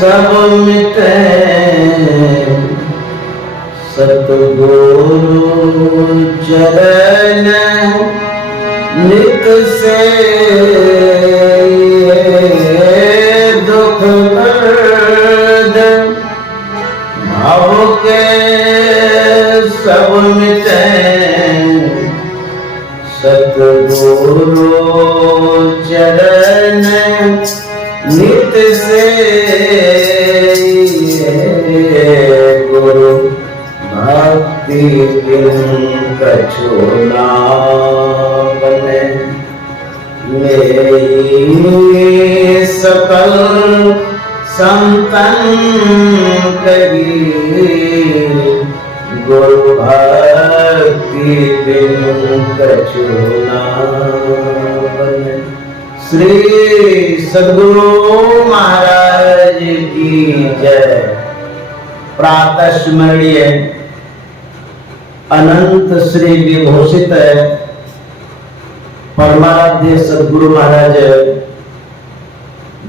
सब मिटे सतगुरु चरण नित से दुख दर्द भाव के सब मिटे सतगुरु चरण नित से गुरु भक्ति बिन कछु ना बने मेरी सकल संतन करी गुरु भक्ति बिन कछु ना बने। श्री सद्गुरु महाराज की जय। प्रातः स्मरणीय अनंत श्री विभूषित परमाराध्य सद्गुरु महाराज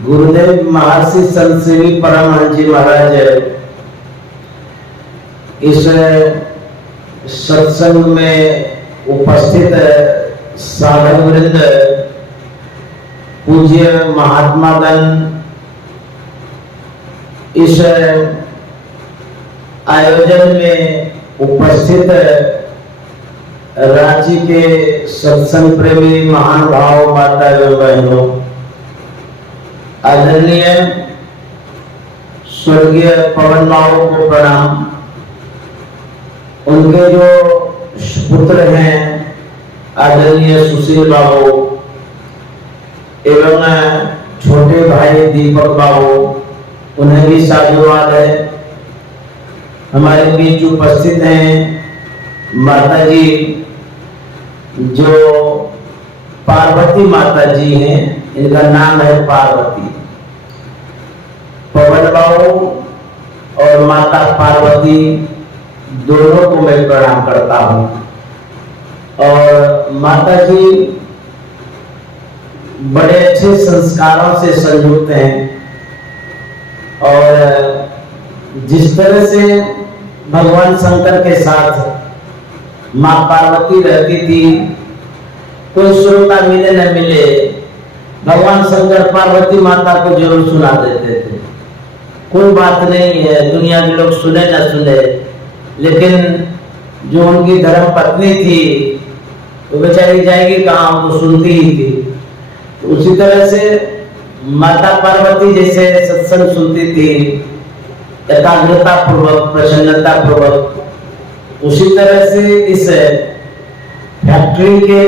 गुरुदेव महर्षि संत सेवी परमहंस जी महाराज इस सत्संग में उपस्थित साधक वृंद, पूज्य महात्मा गण, इस आयोजन में उपस्थित रांची के सत्संग प्रेमी महान भाव माता एवं बहनों, आदरणीय स्वर्गीय पवन बाबू को प्रणाम। उनके जो पुत्र हैं आदरणीय सुशील बाबू एवं छोटे भाई दीपक बाबू, उन्हें भी साधुवाद है। हमारे बीच उपस्थित हैं माता जी जो पार्वती माता जी हैं, इनका नाम है पार्वती। पवन बाबू और माता पार्वती दोनों को मैं प्रणाम करता हूं। और माता जी बड़े अच्छे संस्कारों से संयुक्त हैं और जिस तरह से भगवान शंकर के साथ माँ पार्वती रहती थी, कोई श्रोता मिले न मिले, भगवान शंकर पार्वती माता को जरूर सुना देते थे। कोई बात नहीं है, दुनिया के लोग सुने न सुने, लेकिन जो उनकी धर्म पत्नी थी वो बेचारी जाएगी कहाँ, वो सुनती ही थी। तो उसी तरह से माता पार्वती जैसे सत्संग सुनती थी एकाग्रता पूर्वक, प्रसन्नता पूर्वक, उसी तरह से इस फैक्ट्री के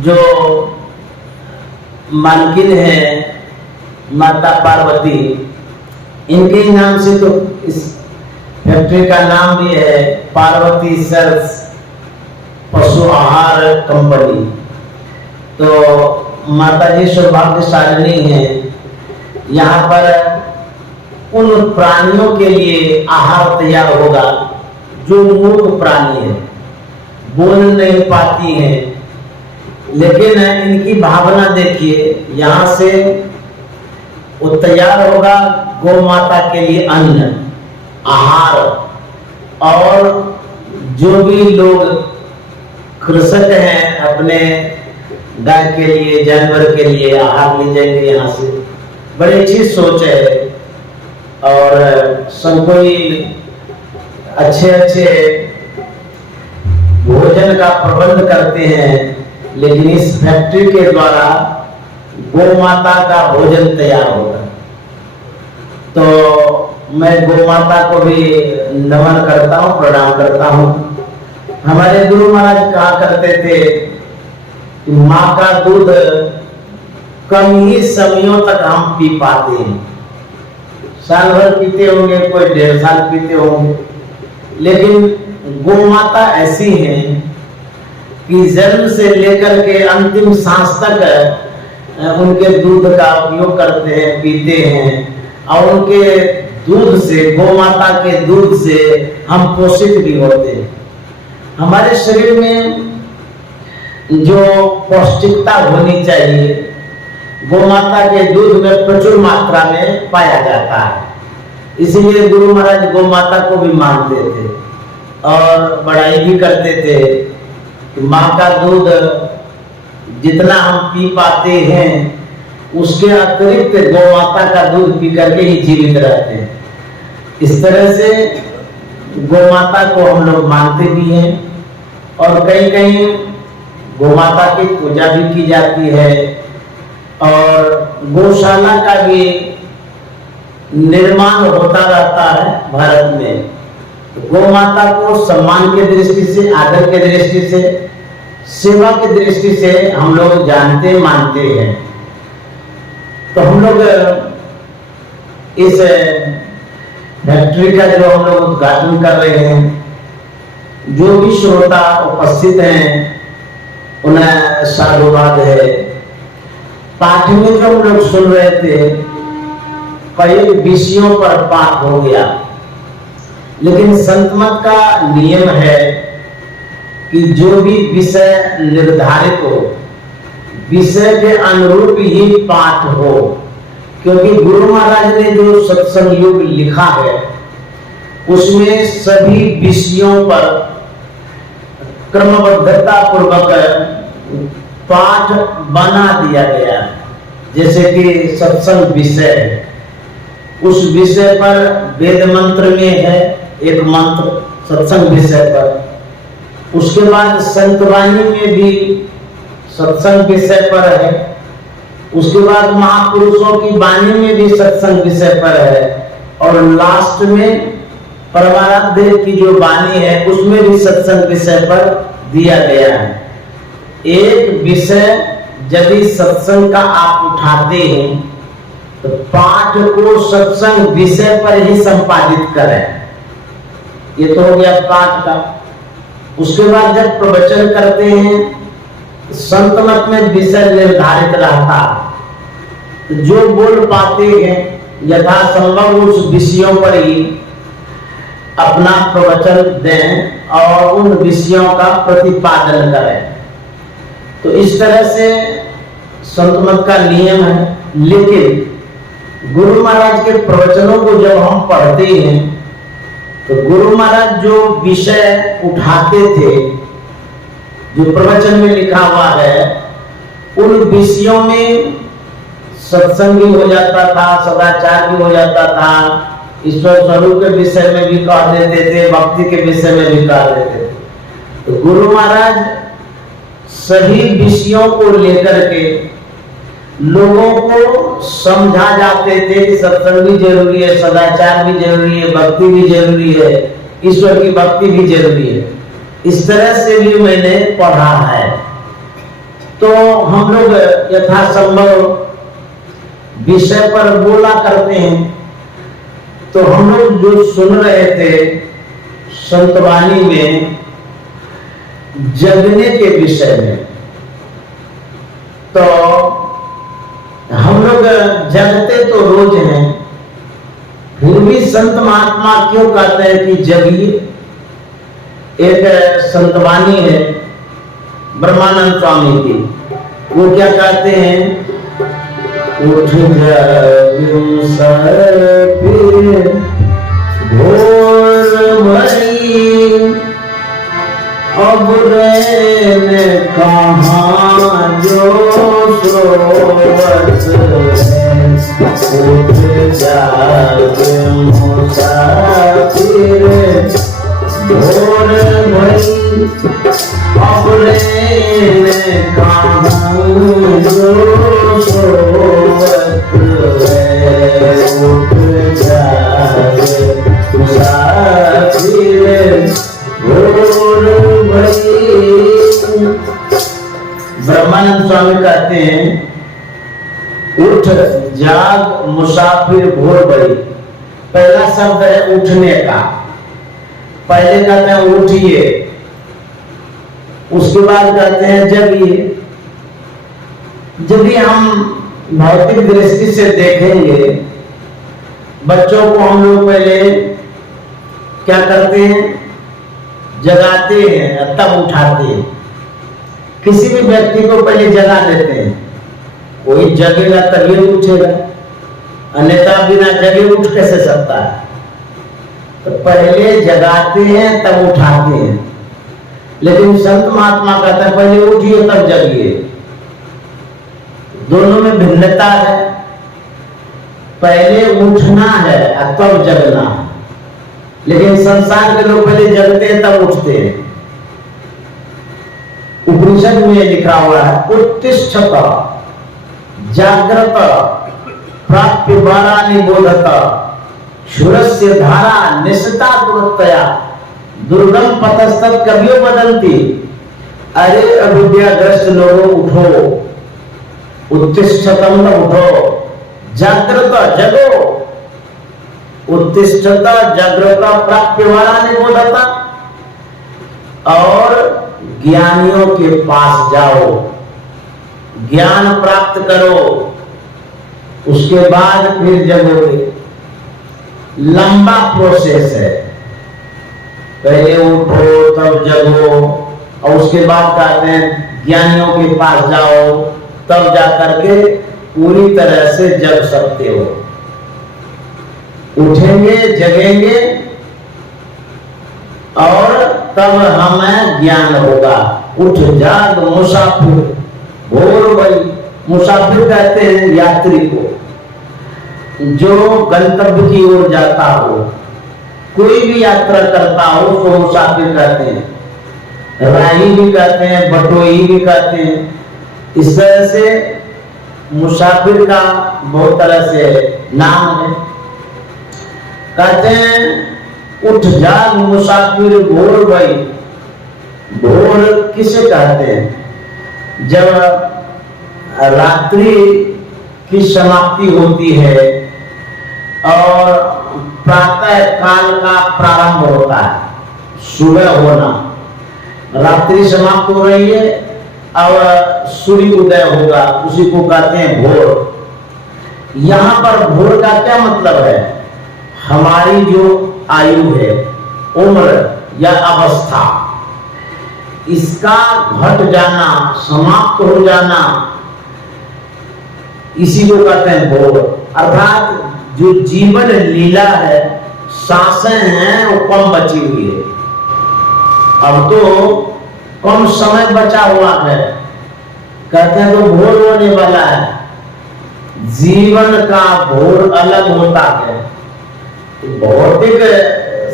जो मालकिन है माता पार्वती, इनके नाम से तो इस फैक्ट्री का नाम भी है पार्वती सर्स पशु आहार कंपनी। तो माता जी सौभाग्यशालिनी है, यहाँ पर उन प्राणियों के लिए आहार तैयार होगा जो मूर्ख प्राणी है, बोल नहीं पाती है, लेकिन इनकी भावना देखिए, यहाँ से वो तैयार होगा गौ माता के लिए अन्न आहार। और जो भी लोग कृषक हैं अपने गाय के लिए, जानवर के लिए आहार ले जाएंगे यहाँ से। बड़ी अच्छी सोच है और सब कोई अच्छे अच्छे भोजन का प्रबंध करते हैं, लेकिन इस फैक्ट्री के द्वारा गौ माता का भोजन तैयार होगा। तो मैं गौ माता को भी नमन करता हूँ, प्रणाम करता हूँ। हमारे गुरु महाराज कहा करते थे कि माँ का दूध कम ही समयों तक हम पी पाते हैं। साल भर पीते होंगे, कोई 1.5 साल पीते होंगे, लेकिन गौ माता ऐसी है कि जन्म से लेकर के अंतिम सांस तक उनके दूध का उपयोग करते हैं, पीते हैं। और उनके दूध से, गौ माता के दूध से हम पोषित भी होते हैं। हमारे शरीर में जो पौष्टिकता होनी चाहिए गोमाता के दूध में प्रचुर मात्रा में पाया जाता है। इसीलिए गुरु महाराज गोमाता को भी मानते थे और बड़ाई भी करते थे कि माँ का दूध जितना हम पी पाते हैं उसके अतिरिक्त गोमाता का दूध पी करके ही जीवित रहते हैं। इस तरह से गोमाता को हम लोग मानते भी हैं और कहीं कहीं गोमाता की पूजा भी की जाती है और गौशाला का भी निर्माण होता रहता है भारत में। तो गोमाता को सम्मान की दृष्टि से, आदर की दृष्टि से, सेवा की दृष्टि से हम लोग जानते मानते हैं। तो हम लोग इस फैक्ट्री का जो हम लोग उद्घाटन कर रहे हैं, जो भी श्रोता उपस्थित हैं उन्हें साधुवाद है। पाठ में जो हम लोग सुन रहे थे कई विषयों पर पाठ हो गया, लेकिन संत मत का नियम है कि जो भी विषय निर्धारित हो विषय के अनुरूप ही पाठ हो, क्योंकि गुरु महाराज ने जो सत्संग योग लिखा है उसमें सभी विषयों पर क्रमबद्धता पूर्वक पाठ बना दिया गया। जैसे कि सत्संग विषय, उस विषय पर वेद मंत्र में है एक मंत्र सत्संग विषय पर। उसके बाद संतवाणी में भी सत्संग विषय पर है। उसके बाद महापुरुषों की वाणी में भी सत्संग विषय पर है और लास्ट में परमाराध्य की जो वाणी है उसमें भी सत्संग विषय पर दिया गया है। एक विषय यदि सत्संग का आप उठाते हैं तो पाठ को सत्संग विषय पर ही संपादित करें। ये तो हो गया पाठ का। उसके बाद जब प्रवचन करते हैं संत मत में विषय निर्धारित रहता है, जो बोल पाते हैं यथासंभव उस विषयों पर ही अपना प्रवचन दें और उन विषयों का प्रतिपादन करें। तो इस तरह से संत मत का नियम है। लेकिन गुरु महाराज के प्रवचनों को जब हम पढ़ते हैं तो गुरु महाराज जो विषय उठाते थे, जो प्रवचन में लिखा हुआ है, उन विषयों में सत्संग भी हो जाता था, सदाचार भी हो जाता था, ईश्वर स्वरूप के विषय में भी कह देते थे, भक्ति के विषय में भी कह देते थे। तो गुरु महाराज सभी विषयों को लेकर के लोगों को समझा जाते थे कि सत्संग भी जरूरी है, सदाचार भी जरूरी है, भक्ति भी जरूरी है, ईश्वर की भक्ति भी जरूरी है। इस तरह से भी मैंने पढ़ा है। तो हम लोग यथासंभव विषय पर बोला करते हैं। तो हम लोग जो सुन रहे थे संतवाणी में जगने के विषय में, तो हम लोग जगते तो रोज हैं, फिर भी संत महात्मा क्यों कहते हैं कि जगिए। एक संतवाणी है ब्रह्मानंद स्वामी की, वो क्या कहते हैं, उठ जागो सर भोर भई, अब रहने कहाँ जो सोवत है, उठ जागो मुसाफिर भोर भई, अब रहने कहाँ जो सोवत है, उठ जागो मुसाफिर भोर भई। ब्रह्मानंद स्वामी कहते हैं उठ जाग मुसाफिर भोर भई। पहला शब्द है उठने का, पहले कहते हैं उठिए, उसके बाद कहते हैं जगिए। जब भी हम भौतिक दृष्टि से देखेंगे, बच्चों को हम लोग पहले क्या करते हैं, जगाते हैं तब उठाते हैं। किसी भी व्यक्ति को पहले जगा देते हैं, कोई जगेगा तभी उठेगा, अन्यथा बिना जगे उठ कैसे सकता है? तो पहले जगाते हैं तब उठाते हैं, लेकिन संत महात्मा कहता है पहले उठिए तब जगिए। दोनों में भिन्नता है, पहले उठना है और तब जगना है। लेकिन संसार के लोग पहले जगते हैं तब उठते हैं। उपनिषद में लिखा हुआ है उत्तिष्ठत जागृत प्राप्य बारा निबोधत क्षुरस्य धारा निष्ठा गुरुतया दुर्गम पतस्तत् कवियो बदलती। अरे अविद्याग्रस्त लोगों उठो, उत्तिष्ठतम उठो, जागृत जगो, उत्तिष्ठत जागृत प्राप्य वाला निबोधता, और ज्ञानियों के पास जाओ, ज्ञान प्राप्त करो, उसके बाद फिर जगोगे। लंबा प्रोसेस है, पहले उठो तब जगो, और उसके बाद कहते हैं ज्ञानियों के पास जाओ, तब जाकर के पूरी तरह से जग सकते हो। उठेंगे जगेंगे और तब हमें ज्ञान होगा। उठ जाग मुसाफिर भोर भई, मुसाफिर कहते हैं यात्री को, जो गंतव्य की ओर जाता हो, कोई भी यात्रा करता हो तो मुसाफिर कहते हैं। राही भी कहते हैं, बटोही भी कहते हैं। इस तरह से मुसाफिर का बहुत तरह से नाम है। कहते हैं उठ जाग मुसाफिर भोर भई। भोर किसे कहते हैं? जब रात्रि की समाप्ति होती है और प्रातः काल का प्रारंभ होता है, सुबह होना, रात्रि समाप्त हो रही है और सूर्य उदय होगा, उसी को कहते हैं भोर। यहां पर भोर का क्या मतलब है? हमारी जो आयु है, उम्र या अवस्था, इसका घट जाना, समाप्त हो जाना, इसी को कहते हैं भोर। अर्थात जो जीवन लीला है, सांसें हैं, वो कम बची हुई है। अब तो कम समय बचा हुआ है, कहते हैं तो भोर होने वाला है। जीवन का भोर अलग होता है, भौतिक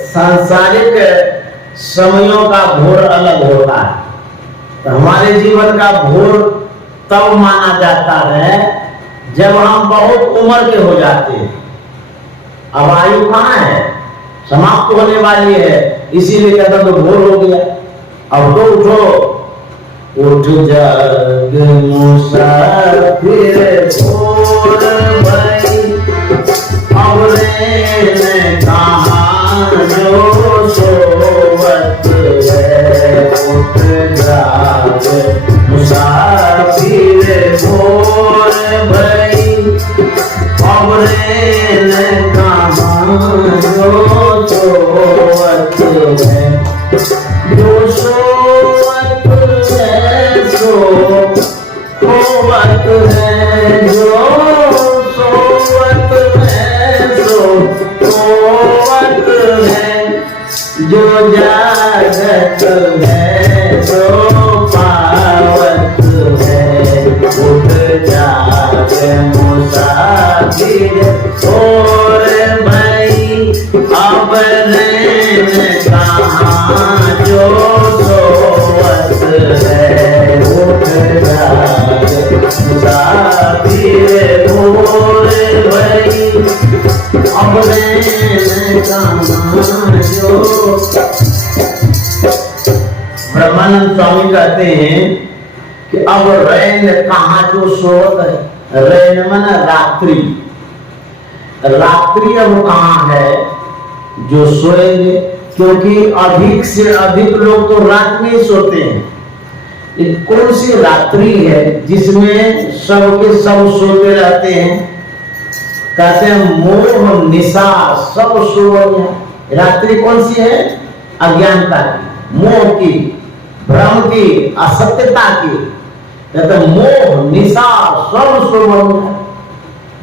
सांसारिक समयों का भोर अलग होता है। तो हमारे जीवन का भोर तब माना जाता है जब हम बहुत उम्र के हो जाते हैं। अब आयु कहाँ है, समाप्त होने वाली है, इसीलिए कहता तो भोर हो गया। अब तो उठो, उठ जाग मुसाफिर भोर भई, अब रे कहाँ जो सोवत है। उठ जाग मुसाफिर भोर भई, अब रे कहाँ जो सोवत है। जो सोवत है सो होवत है, जो सोवत है सो होवत है, जो जागत है सो पावत है। उठ जाग मुसाफिर भोर भई, अब रे कहाँ जो सोवत है। उठ जाग मुसाफिर भोर भई, अब रे कहाँ जो। ब्रह्मानंद स्वामी कहते हैं कि अब रैन कहाँ जो सोवत है। रैन मन रात्रि, रात्रि अब कहाँ है जो सोएंगे, क्योंकि अधिक से अधिक लोग तो रात में ही सोते हैं। कौन सी रात्रि है जिसमें सबके सब सोते रहते हैं? कहते हैं मोह निशा सब सो रही है। रात्रि कौन सी है? अज्ञानता की, मोह की, भ्रम की, असत्यता की। कहते मोह निशा सब सोमन,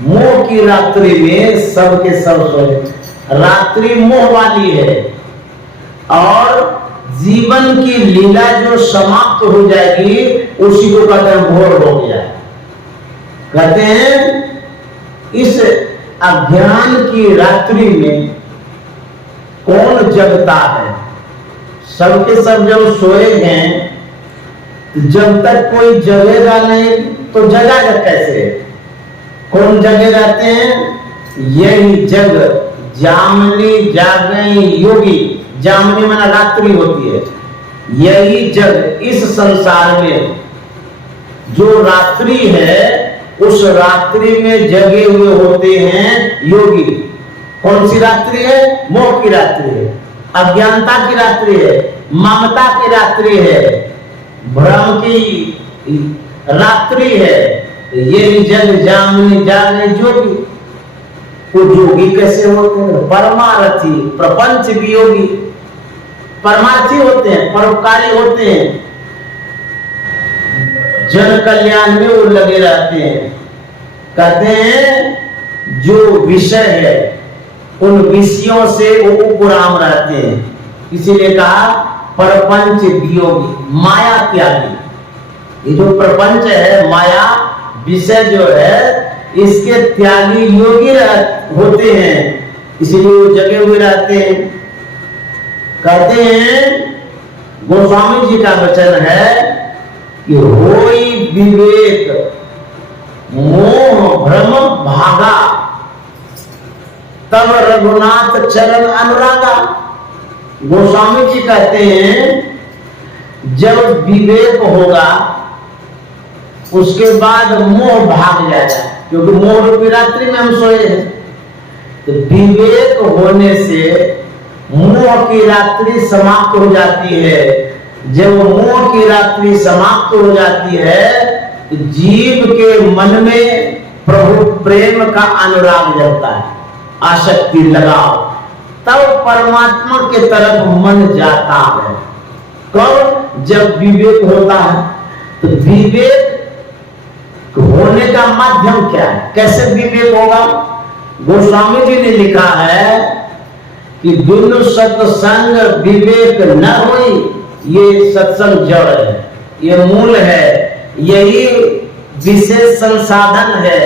मोह की रात्रि में सबके सब सोए। रात्रि मोह वाली है और जीवन की लीला जो समाप्त हो जाएगी उसी को कहते हैं भोर हो गया। कहते हैं इस अज्ञान की रात्रि में कौन जगता है? सबके सब जब सोए हैं, जब तक कोई जगेगा नहीं तो जगाएगा कैसे? कौन जगे रहते हैं? यही जग जामनी जागई योगी। जामनी माना रात्रि होती है। यही जग इस संसार में जो रात्रि है उस रात्रि में जगे हुए होते हैं योगी। कौन सी रात्रि है? मोह की रात्रि है, अज्ञानता की रात्रि है, ममता की रात्रि है, भ्रम की रात्रि है। यही जग जामनी जागने जोगी। वो जोगी कैसे होते हैं? परमार्थी, प्रपंच वियोगी। परमार्थी होते हैं, परोपकारी होते हैं, जन कल्याण में वो लगे रहते हैं। कहते हैं जो विषय है उन विषयों से वो उपराम रहते हैं। इसीलिए कहा परपंच वियोगी, माया त्यागी। ये जो प्रपंच है, माया विषय जो है, इसके त्यागी योगी होते हैं, इसीलिए वो जगे हुए रहते हैं। कहते हैं गोस्वामी जी का वचन है कि होई विवेक मोह भ्रम भागा, तब रघुनाथ चरण अनुरागा। गोस्वामी जी कहते हैं जब विवेक होगा उसके बाद मोह भाग जाएगा, क्योंकि मोह रूपी रात्रि में हम सोए हैं। तो विवेक होने से मोह की रात्रि समाप्त हो जाती है। जब मोह की रात्रि समाप्त हो जाती है तो जीव के मन में प्रभु प्रेम का अनुराग जगता है, आसक्ति लगाओ, तब परमात्मा के तरफ मन जाता है। कब? जब विवेक होता है। तो विवेक होने का माध्यम क्या है? कैसे विवेक होगा? गोस्वामी जी ने लिखा है कि बिनु सत्संग विवेक न होई, ये सत्संग जड़ है, ये मूल है, यही विशेष संसाधन है।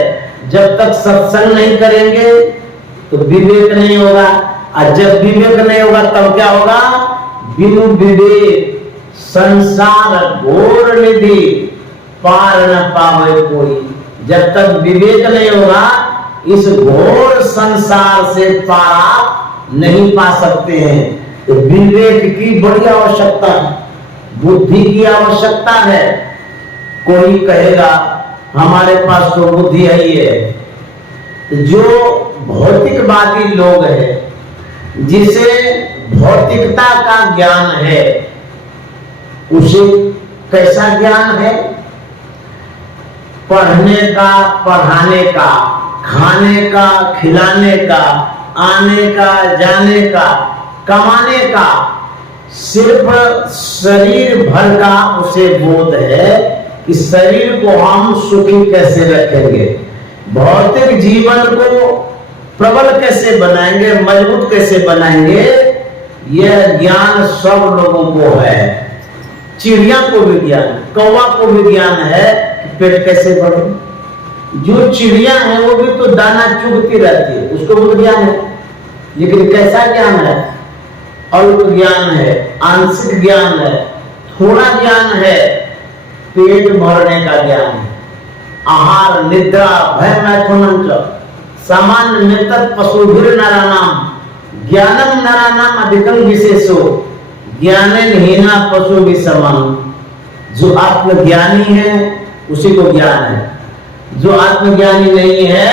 जब तक सत्संग नहीं करेंगे तो विवेक नहीं होगा, और जब विवेक नहीं होगा तब क्या होगा? बिनु विवेक संसार घोर निधि पार न पावे कोई। जब तक विवेक नहीं होगा इस घोर संसार से पार नहीं पा सकते हैं। तो विवेक की बड़ी आवश्यकता है, बुद्धि की आवश्यकता है। कोई कहेगा हमारे पास तो बुद्धि है ही है। जो भौतिकवादी लोग हैं, जिसे भौतिकता का ज्ञान है, उसे कैसा ज्ञान है? पढ़ने का, पढ़ाने का, खाने का, खिलाने का, आने का, जाने का, कमाने का, सिर्फ शरीर भर का उसे बोध है कि शरीर को हम सुखी कैसे रखेंगे, भौतिक जीवन को प्रबल कैसे बनाएंगे, मजबूत कैसे बनाएंगे, यह ज्ञान सब लोगों को है। चिड़िया को भी ज्ञान, कौवा को भी ज्ञान है कि पेट कैसे बढ़े। जो चिड़िया है वो भी तो दाना चुगती रहती है, उसको भी ज्ञान है। लेकिन कैसा ज्ञान है? अल्प ज्ञान है, आंशिक ज्ञान है, थोड़ा ज्ञान है, पेट भरने का ज्ञान है। आहार निद्रा भय मैथुन सामान्य नितत पशुभिर नरानाम ज्ञानम नरानाम अधिकम विशेषो ज्ञानेन हीना पशु भी समान। जो आत्मज्ञानी है उसी को ज्ञान है, जो आत्मज्ञानी नहीं है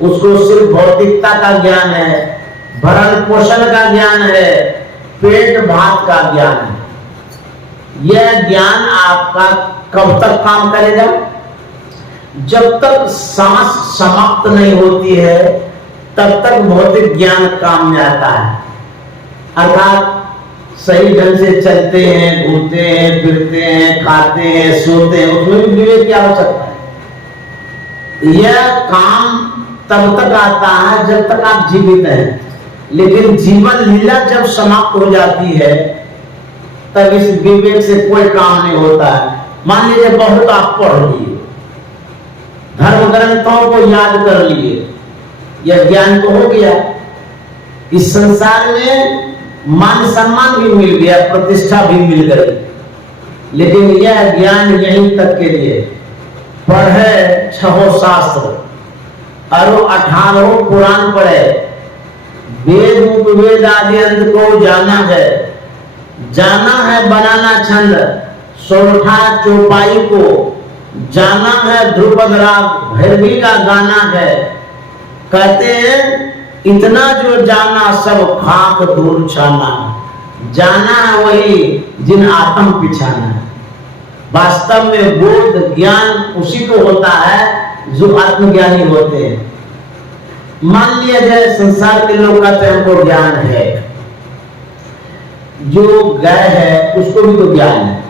उसको सिर्फ भौतिकता का ज्ञान है, भरण पोषण का ज्ञान है, पेट भात का ज्ञान है। यह ज्ञान आपका कब तक काम करेगा? जब तक सांस समाप्त नहीं होती है तब तक भौतिक ज्ञान काम में आता है। अर्थात सही ढंग से चलते हैं, घूमते हैं, फिरते हैं, खाते हैं, सोते हैं, उसमें भी विवेक की आवश्यकता है। यह काम तब तक आता है जब तक आप जीवित हैं, लेकिन जीवन लीला जब समाप्त हो जाती है तब इस विवेक से कोई काम नहीं होता है। मान लीजिए बहुत आप पढ़ लिए, धर्म ग्रंथों को याद कर लिए, यह ज्ञान तो हो गया, इस संसार में मान सम्मान भी मिल गया, प्रतिष्ठा भी मिल गई, लेकिन यह ज्ञान यहीं तक के लिए। पढ़े 6 शास्त्र और 18 पुराण पढ़े, वेद उपवेद आदि अंत को जाना है बनाना छंद, सोरठा चौपाई को जाना है, ध्रुपद राग भैरवी का गाना है। कहते हैं इतना जो जाना सब खाक दूर छाना, जाना है वही जिन आत्म पिछाना है। वास्तव में बोध ज्ञान उसी को होता है जो आत्मज्ञानी होते हैं। मान लिया जाए संसार के लोग कहते हैं हमको ज्ञान है, जो गाय है उसको भी तो ज्ञान है,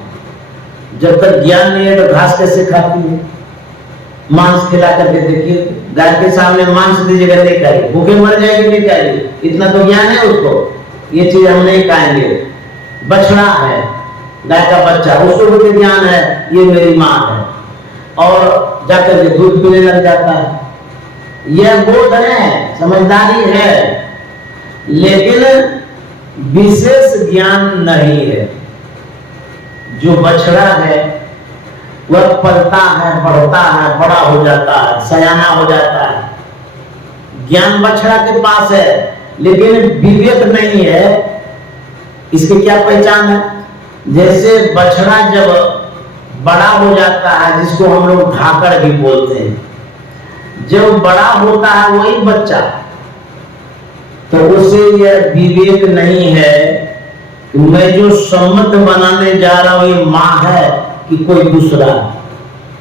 जब तक ज्ञान नहीं है तो घास कैसे खाती है? मांस खिला करके देखिए, गाय के सामने मांस दीजिएगा नहीं खाएगी, भूखे मर जाएगी नहीं खाएगी, इतना तो ज्ञान है उसको, ये चीज हम नहीं खाएंगे। बछड़ा है, गाय का बच्चा, उसको भी ज्ञान है ये मेरी माँ है, और जाकर के दूध पीने लग जाता है। यह बोध है, समझदारी है, लेकिन विशेष ज्ञान नहीं है। जो बछड़ा है वह पलता है, बढ़ता है, बड़ा हो जाता है, सयाना हो जाता है, ज्ञान बछड़ा के पास है, लेकिन विवेक नहीं है। इसकी क्या पहचान है? जैसे बछड़ा जब बड़ा हो जाता है, जिसको हम लोग धाकड़ भी बोलते हैं, जब बड़ा होता है वही बच्चा, तो उसे यह विवेक नहीं है कि मैं जो सम्मत बनाने जा रहा हूं ये माँ है कि कोई दूसरा।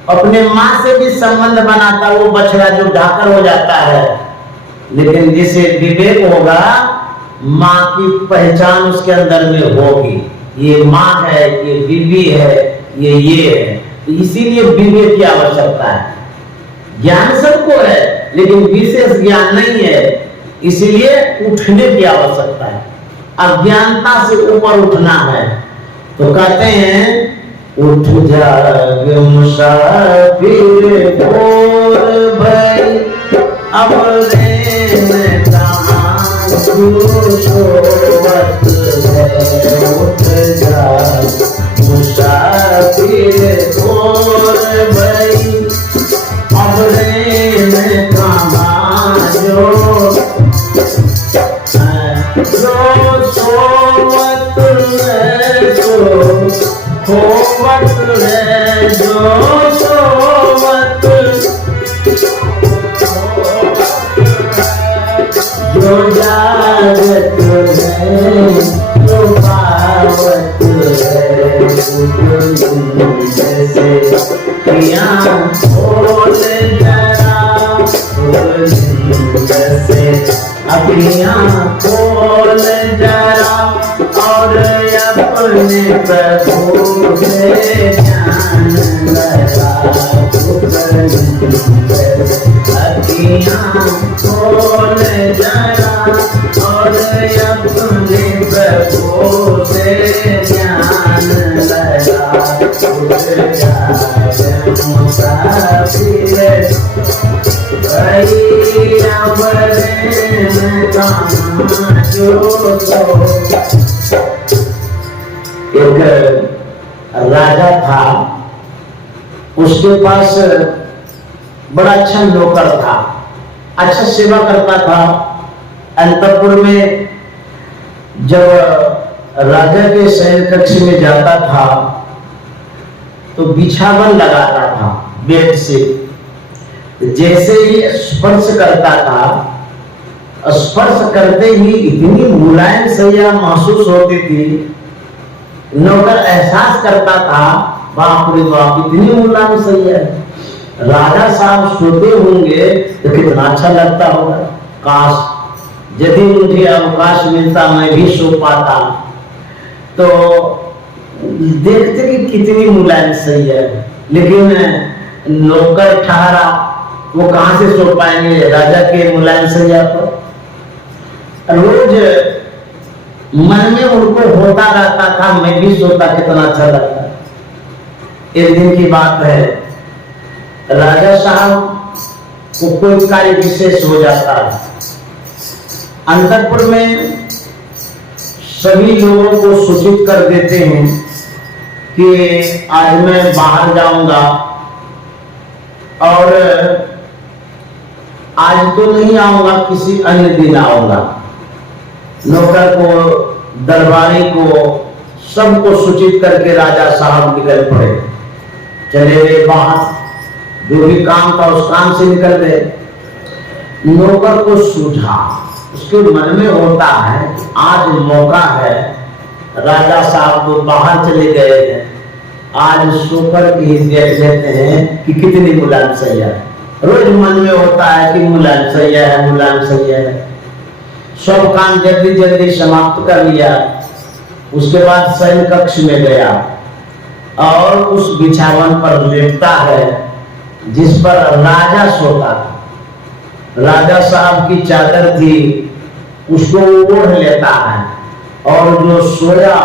अपने माँ से भी संबंध बनाता वो बछड़ा जो ढाकर हो जाता है, लेकिन जिसे विवेक होगा माँ की पहचान उसके अंदर में होगी, ये माँ है, ये बीवी है, ये है। इसीलिए विवेक की आवश्यकता है। ज्ञान सबको है लेकिन विशेष ज्ञान नहीं है, इसलिए उठने की आवश्यकता है, अज्ञानता से ऊपर उठना है। तो कहते हैं उठ जाग मुसाफिर भोर भई, अब रे कहाँ सोवत है। उठ जाग मुसाफिर भोर भई, अब रे कहाँ जो सोवत है, खोवत है, जो सोवत जो जागत है, जो पावत है। जैसे पिया खोल जरा, जैसे अभिया खोल जरा, और अपने प्रभु से ज्ञान लगा। अखियाँ खोल जरा, और अपने प्रभु से ज्ञान लगा। मुसाफिर भई, अब रे कहाँ जो। एक राजा था, उसके पास बड़ा अच्छा नौकर था, अच्छा सेवा करता था। अंतपुर में जब राजा के शयन कक्ष में जाता था तो बिछावन लगाता था बेड से। जैसे ही स्पर्श करता था, स्पर्श करते ही इतनी मुलायम सैया महसूस होती थी, नौकर एहसास करता था बाप रे बाप इतनी मुलायम सैया है। राजा साहब सोते होंगे तो कितना अच्छा लगता होगा, काश यदि मुझे अवकाश मिलता मैं भी सो पाता। तो देखते कि कितनी मुलायम सही है, लेकिन नौकर ठहरा, वो कहां से सो पाएंगे राजा के मुलायम सैया पर। रोज मन में उनको होता रहता था, मैं भी सोता कितना अच्छा लगता। एक दिन की बात है, राजा साहब को कोई कार्य विशेष हो जाता है। अंतःपुर में सभी लोगों को सूचित कर देते हैं कि आज मैं बाहर जाऊंगा और आज तो नहीं आऊंगा, किसी अन्य दिन आऊंगा। नौकर को, दरबारी को, सबको सूचित करके राजा साहब निकल पड़े, चले गए बाहर। जो भी काम था उस काम से निकल गए। नौकर को सूझा, उसके मन में होता है आज मौका है, राजा साहब तो बाहर चले गए हैं, आज सोकर के देख लेते हैं कि कितनी मुलायम सैया है। रोज मन में होता है कि मुलायम सैया है, मुलायम सैया है। सब काम जल्दी जल्दी समाप्त कर लिया। उसके बाद शयन कक्ष में गया और उस बिछावन पर लेटता है जिस पर राजा सोता था। राजा साहब की चादर थी, उसको ओढ़ लेता है और जो सोया,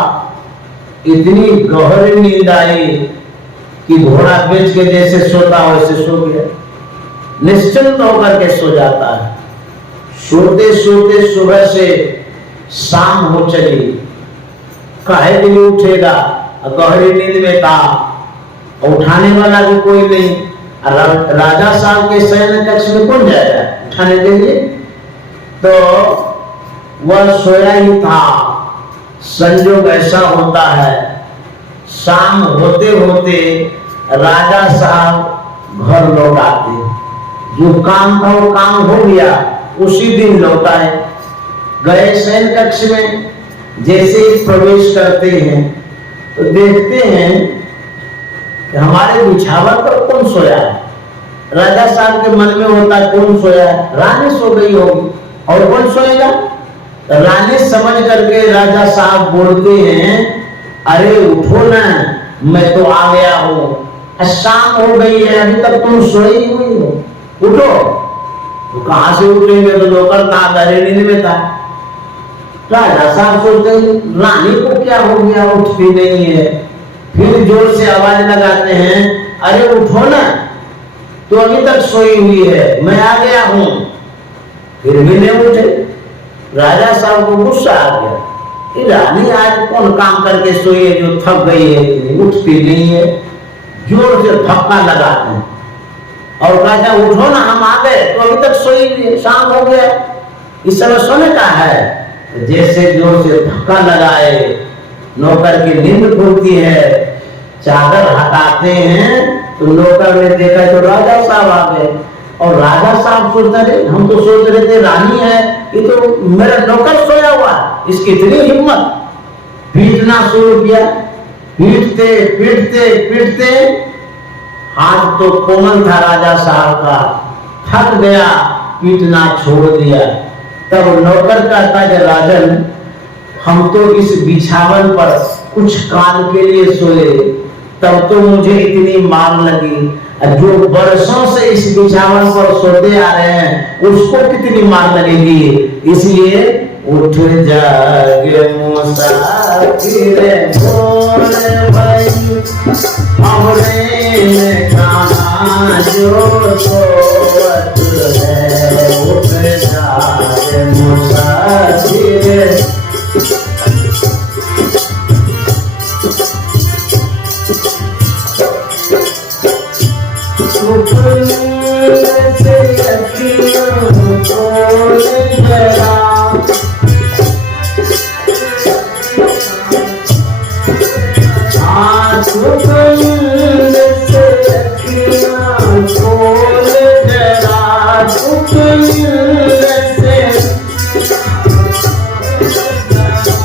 इतनी गहरी नींद आई कि घोड़ा बेच के जैसे सोता वैसे सो गया, निश्चिंत होकर के सो जाता है। सोते सोते सुबह से शाम हो चली, काहे के लिए उठेगा, गहरी नींद में था, उठाने वाला भी कोई नहीं। राजा साहब के शयन कक्ष में कौन जाएगा उठाने के लिए, तो वह सोया ही था। संयोग ऐसा होता है, शाम होते होते राजा साहब घर लौट आते। जो काम था वो काम हो गया, उसी दिन लौटाए। गए शयन कक्ष में, जैसे ही प्रवेश करते हैं तो देखते हैं कि हमारे बिछावन पर कौन सोया है। राजा साहब के मन में होता है कौन सोया है, रानी सो गई होगी, और कौन सोएगा। रानी समझ करके राजा साहब बोलते हैं, अरे उठो ना, मैं तो आ गया हूँ, शाम हो गई है, अभी तक तुम सोई हुई हो, उठो। तो कहां से उठेंगे, तो नौकर था, गहरी नींद में था। राजा साहब सोचते रानी को क्या हो गया, उठती नहीं है। फिर जोर से आवाज लगाते हैं, अरे उठो ना, तो अभी तक सोई हुई है, मैं आ गया हूं। फिर भी नहीं उठे। राजा साहब को गुस्सा आ गया, ये रानी आज कौन काम करके सोई है जो थक गई है, उठती नहीं है। जोर से धक्का लगाते हैं और कहते हैं उठो ना, हम आ गए, तो अभी तक सोई हुई है, शाम हो गया, इस समय सोने का है। जैसे जोर से धक्का लगाए, नौकर की नींद खुलती है, चादर हटाते हैं तो नौकर ने देखा तो राजा साहब आ गए। और राजा साहब सोचते रहे, हम तो सोच रहे थे रानी है, ये तो मेरा नौकर सोया हुआ है, इसकी इतनी हिम्मत। पीटना शुरू किया, पीटते पीटते पीटते, हाथ तो कोमल था राजा साहब का, थक गया, पीटना छोड़ दिया। तब नौकर कहता है, राजन हम तो इस बिछावन पर कुछ काल के लिए सोए, तब तो मुझे इतनी मार लगी, जो बरसों से इस बिछावन पर सोते आ रहे हैं उसको कितनी मार लगेगी। इसलिए उठ जागे मुसाफिर भोर भाई, हमरे में कहाँ जो सोवत है, उठ जागे मुसाफिर।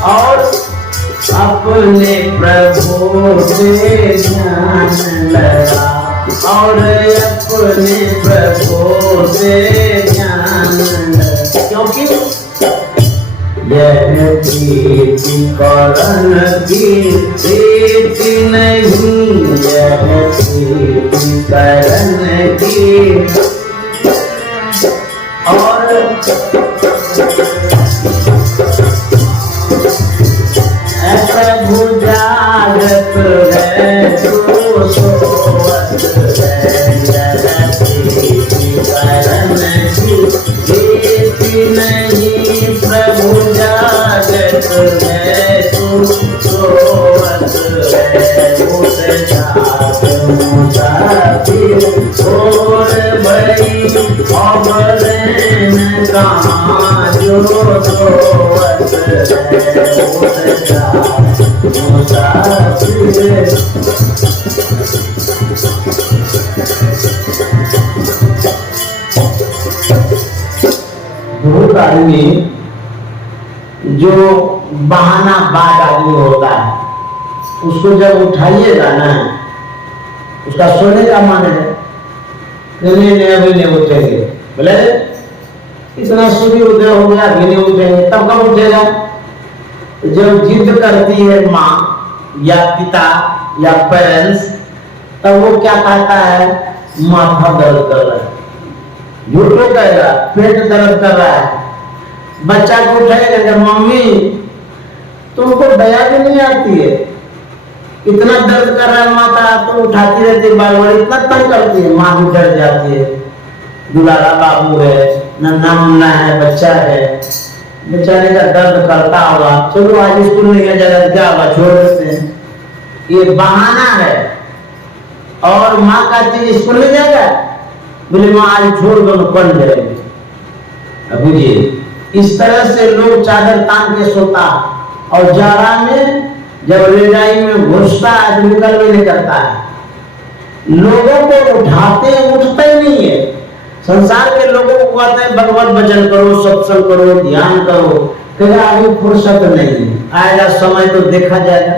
और अपने प्रभु से ध्यान लगा, और अपने प्रभु से ध्यान लगा। क्योंकि यह प्रीति करण की प्रीति नहीं, यह प्रीति करण की। और ऐसा बुझागत है तो सोवत है, यह प्रीति करण की प्रीति नहीं, प्रभु जागत है तो सोवत है। उस जात मुसाफिर छोड़ भई अबरन कहाँ जो सोवत है। उस जात मुसाफिर बहुत आदमी जो बहानाबाज आदमी होता है, उसको जब उठाइएगा ना, उसका सोने का मन है, नहीं अभी नहीं उठेंगे, बोले इतना सूर्य उदय हो गया अभी नहीं उठेंगे, तब कब उठेगा? जब जिद करती है माँ या पिता या पेरेंट्स, तब वो क्या कहता है? माथा दर्द कर रहा है, झूठो कहेगा, पेट दर्द कर रहा है। बच्चा को उठाएगा, मम्मी तुमको दया भी नहीं आती है, इतना दर्द कर रहा है माता, तो उठाती रहती है बार बार, इतना तंग करती है, माँ भी डर जाती है। दुलारा बाबू है, नन्ना मुन्ना है, बच्चा है, बेचारे का दर्द करता होगा, चलो आज स्कूल नहीं जाएगा, क्या होगा, छोड़ देते हैं। ये बहाना है। और माँ कहती है स्कूल नहीं जाएगा, बोले माँ आज छोड़ दो, कल जाएंगे। बुझिए, इस तरह से लोग चादर तान के सोता, और जाड़ा में जब रजाई में घुसता है तो निकल भी नहीं करता है। लोगों को उठाते उठते ही नहीं है। संसार के लोगों को कहते हैं भगवत भजन करो, सत्संग करो, ध्यान करो, फिर अभी फुर्सत नहीं है, आएगा समय तो देखा जाएगा,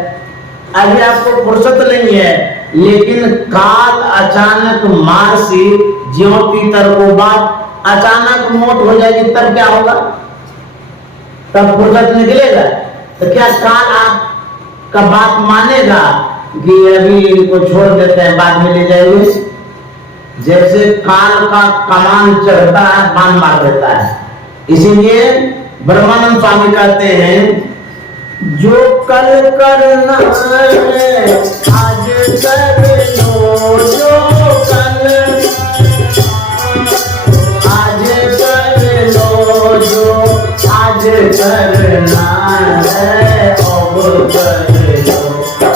अभी आपको फुर्सत नहीं है। लेकिन काल अचानक मारसी ज्यों तीतर को बात, अचानक मौत हो जाएगी, तब क्या होगा? तब फुर्सत निकलेगा। तो क्या काल आपका बात मानेगा कि अभी इनको छोड़ देते हैं, बाद में ले जाएंगे? जैसे काल का कमान चढ़ता है, बाण मार देता है। इसीलिए ब्रह्मानंद स्वामी कहते हैं, जो कल करना है आज कर लो, जो कल आज कर लो, जो आज करना है अब कर लो,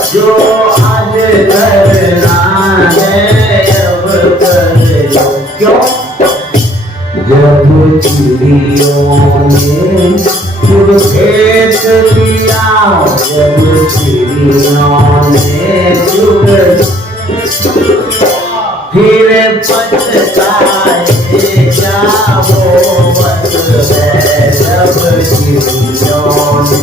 जो आज करना है अब कर लो। क्यों? जब चिड़ियों ने खुद खेत लिया, जब चिड़ियों ने खुद फिर पछताए क्या वो बात है। जब चिड़ियों ने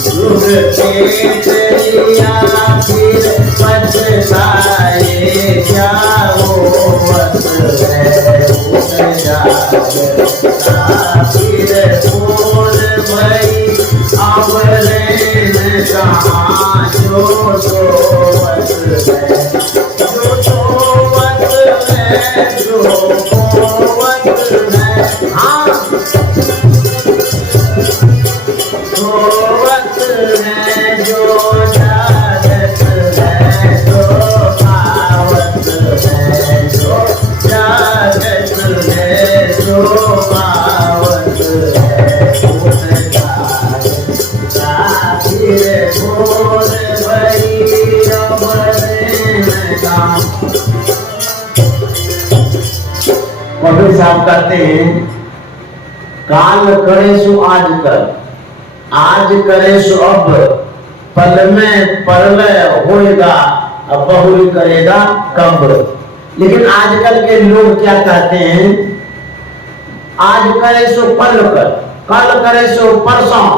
खुद खेत लिया, फिर पछताए क्या वो बात है। फिर बोल भई अबरन कहाँ जो सोवत है, जो सोवत है, जो सोवत है। हाँ, सोवत है जो जागत है, जो पावत है, जो जागत है, जो पावत है। बोल भई अबरन कहाँ। कबीर साहब कहते हैं, काल करे सो आज कर, आज करे सो अब, पल में परलय होएगा, अब बहुल करेगा कब। लेकिन आजकल के लोग क्या कहते हैं, आज करे सो कल कर, कल करे सो परसों।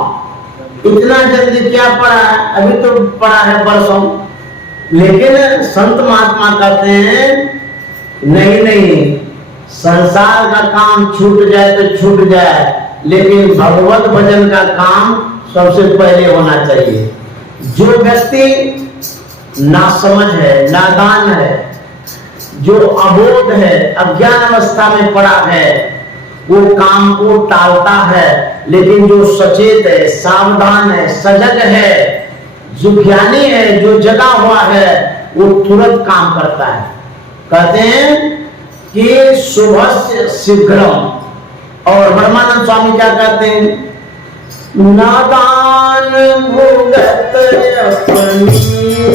इतना जल्दी क्या पड़ा है, अभी तो पड़ा है परसों। लेकिन संत महात्मा कहते हैं नहीं नहीं, संसार का काम छूट जाए तो छूट जाए, लेकिन भगवत भजन का काम सबसे पहले होना चाहिए। जो व्यक्ति नासमझ है, नादान है, जो अबोध है, अज्ञान अवस्था में पड़ा है, वो काम को टालता है। लेकिन जो सचेत है, सावधान है, सजग है, जो ज्ञानी है, जो जगा हुआ है, वो तुरंत काम करता है। कहते हैं कि शुभस्य शीघ्रम। और ब्रह्मानंद स्वामी क्या कहते हैं? नादान भुगत अपनी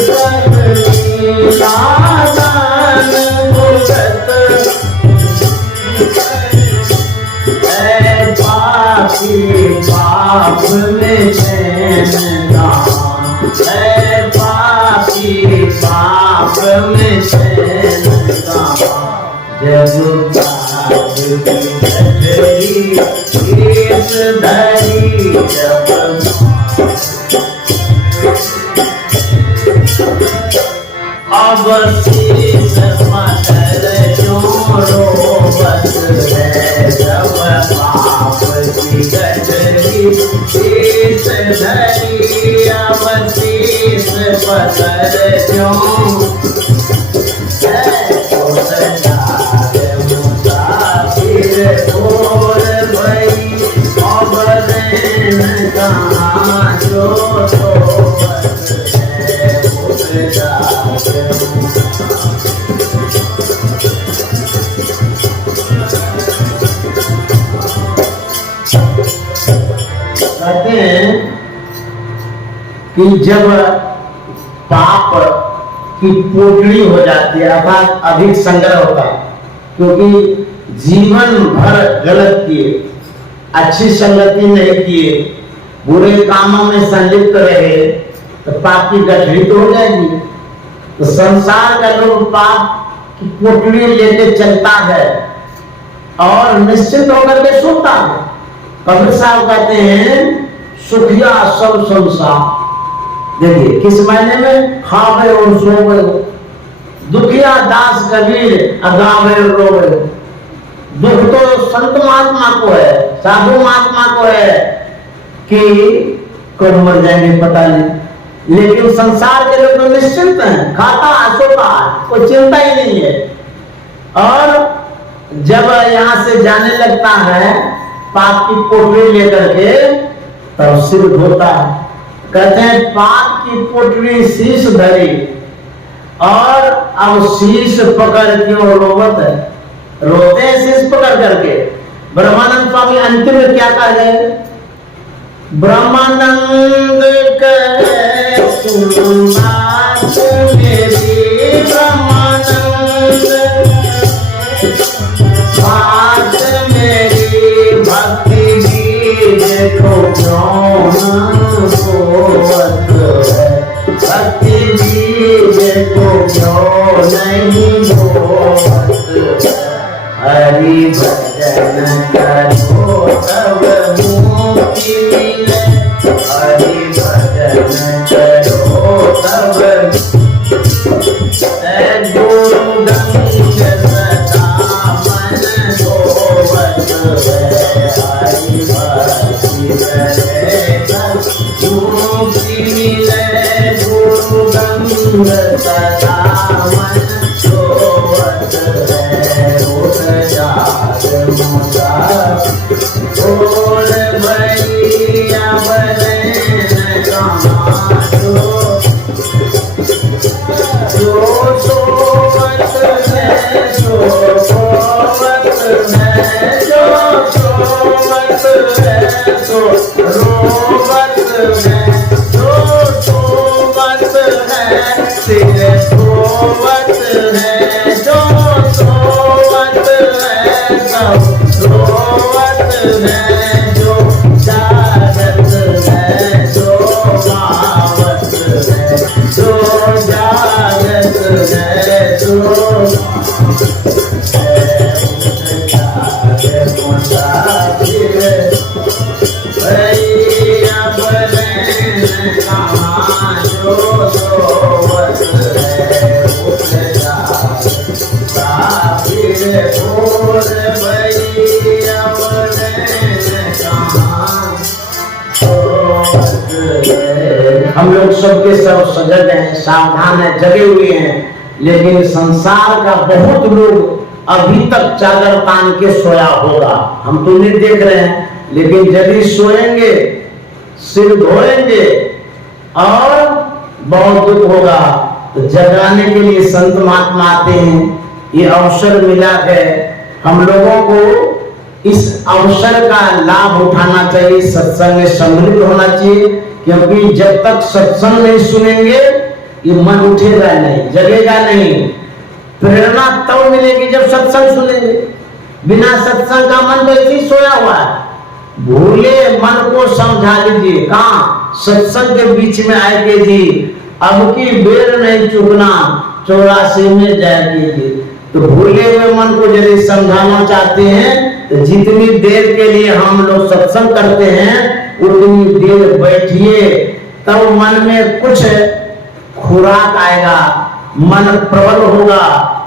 करनी, नादान भुगत पापी पाप में चैन दान, पापी पाप में चैन दान। जब धरी जब अब शीश मटर चोरो बस है, जब पाप की गठरी शीश धरी, अब शीश मटर क्यों कहते हैं कि जब पाप की पोटली हो जाती है, अर्थात अधिक संग्रह होता है, क्योंकि जीवन भर गलत किए, अच्छी संगति नहीं किए, बुरे कामों में संलिप्त रहे, तो पाप की गठरी तो हो जाएगी। तो संसार का लोग पाप की पोटली लेके चलता है और निश्चित होकर के सोता है। कबीर साहब कहते हैं सुखिया सब संसार। देखिए किस महीने में? खावे और सोवे। दुखिया दास कबीर अगावे और रोवे। दुख तो संत महात्मा को है, साधु महात्मा को है कि कब मर जाएंगे पता नहीं, लेकिन संसार के लोग तो निश्चिंत हैं, खाता सोता है, कोई चिंता ही नहीं है। और जब यहाँ से जाने लगता है पाप की पोटली लेकर के, तब सिर धोता है। कहते हैं पाप की पोटली शीश धरी, और अब शीश पकड़ क्यों रोवत है, रोते हैं शीश पकड़ करके। ब्रह्मानंद स्वामी अंतिम में क्या कह रहे? ब्रह्मानंद कहे सुन बात मेरी, ब्रह्मानंद बात मेरी, भक्ति बीज को क्यों बोवत है, भक्ति बीज को क्यों नहीं बोवत है। हरि भजन करो तब मुक्ति मिले, हरि भजन करो तब गुरु गंज सदा मन धोवत है, हरि भक्ति करे तब मुक्ति मिले, गुरु गंज सदा मन धोवत है। बोल भैया बने कहाँ जो सोवत है, जो सोवत है, जो सोवत है, सो रोवत है, जो सोवत है, सिर सोवत है, जो सोवत है, सब रोवत है, जो जागत है, जो गावत है, जो जागत है, जो भैया बने कहाँ जो सोवत है, उठ जा फिर भैया बने हम लोग सबके सब सजग हैं, सावधान हैं, जगे हुए हैं, लेकिन संसार का बहुत लोग अभी तक चादर तान के सोया होगा। हम तो नहीं देख रहे हैं, लेकिन यदि सोएंगे, सिर धोएंगे और बहुत दुख होगा, तो जगाने के लिए संत महात्मा आते हैं। ये अवसर मिला है, हम लोगों को इस अवसर का लाभ उठाना चाहिए, सत्संग में सम्मिलित होना चाहिए, क्योंकि जब तक सत्संग नहीं सुनेंगे ये मन उठेगा नहीं, जगेगा नहीं। प्रेरणा तब मिलेगी जब सत्संग सुनेंगे। बिना सत्संग का मन तो ऐसे ही सोया हुआ है। भूले मन को समझा लीजिए, कहाँ सत्संग के बीच में आए के जी अब की बेर नहीं चुकना, 84 में जाएगी जी। तो भूले हुए मन को यदि समझाना चाहते हैं तो जितनी देर के लिए हम लोग सत्संग करते हैं उतनी देर बैठिए, तब मन में कुछ खुराक आएगा, मन प्रबल होगा।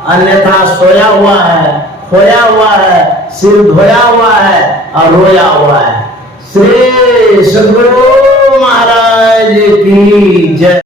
अन्यथा सोया हुआ है, खोया हुआ है, सिर धोया हुआ है और रोया हुआ है। श्री सद्गुरु महाराज की जय।